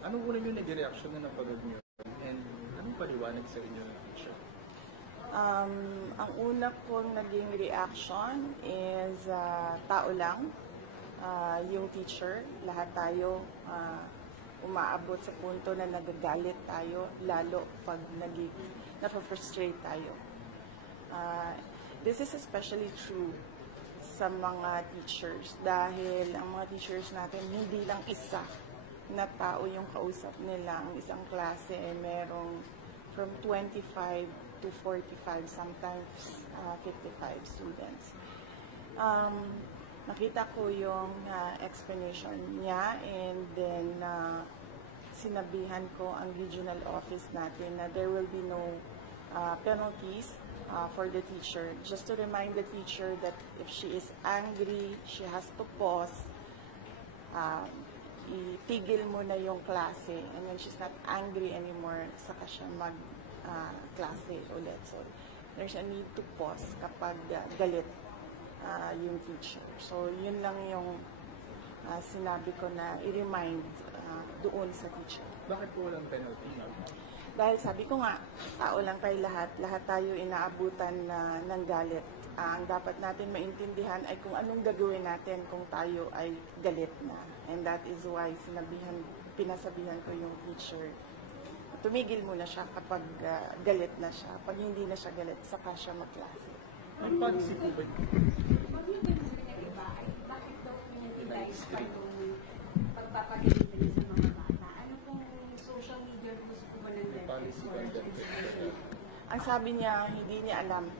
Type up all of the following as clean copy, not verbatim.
Anong una nyo naging reaction na napagod nyo? And anong paliwanag sa inyo ng teacher? Ang una kong naging reaction is tao lang. Yung teacher, lahat tayo umaabot sa punto na nagagalit tayo, lalo pag na-frustrate tayo. This is especially true sa mga teachers dahil ang mga teachers natin hindi lang isa na tao yung kausap nila. Ang isang klase ay merong from 25 to 45, sometimes 55 students. Nakita ko yung explanation niya and then sinabihan ko ang regional office natin na there will be no penalties for the teacher. Just to remind the teacher that if she is angry, she has to pause, itigil mo na yung klase, and when she's not angry anymore, saka siya mag-klase ulit. So, there's a need to pause kapag galit yung teacher. So, yun lang yung sinabi ko na i-remind doon sa teacher. Bakit po walang penalty? Dahil sabi ko nga, tao lang tayo lahat tayo inaabutan ng galit. Ang dapat natin maintindihan ay kung anong gagawin natin kung tayo ay galit na. And that is why pinasabihan ko yung teacher. Tumigil muna siya kapag galit na siya. Pag hindi na siya galit, saka siya magklase. May policy po ba? Pag yung ganun na iba, ay bakit daw pinag-utilize pa yung pagpapagalit nila sa mga bata? Ano pong social media rules po ba ng dentist? Ang sabi niya, hindi niya alam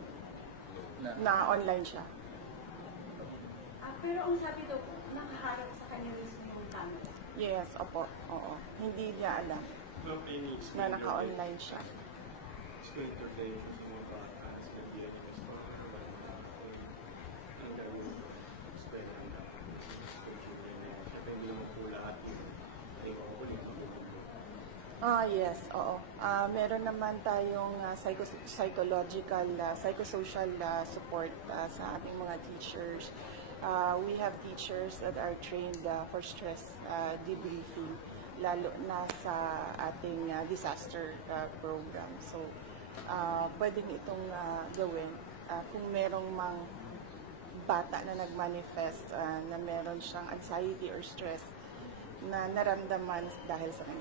na online siya. Pero ang sabi daw po, nakaharap sa kanya mismo yung camera. Yes, opo. Oo. Hindi niya alam na naka-online siya. Yes, oo. Meron naman tayong psychological, psychosocial support sa ating mga teachers. We have teachers that are trained for stress debriefing, lalo na sa ating disaster program. So, pwedeng itong gawin. Kung merong mang bata na nag-manifest na meron siyang anxiety or stress na naramdaman dahil sa kanya.